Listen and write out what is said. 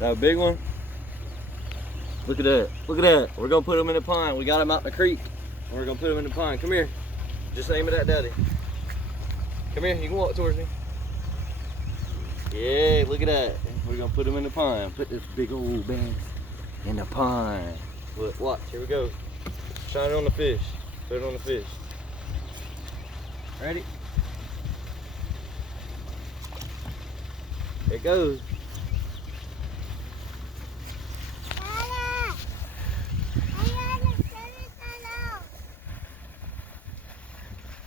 That a big one? Look at that. Look at that. We're gonna put him in the pond. We got him out in the creek. We're gonna put him in the pond. Come here. Just aim it at Daddy. Come here. You can walk towards me. Yeah, look at that. We're gonna put him in the pond. Put this big old bass in the pond. Look, watch. Here we go. Shine it on the fish. Put it on the fish. Ready? There it goes.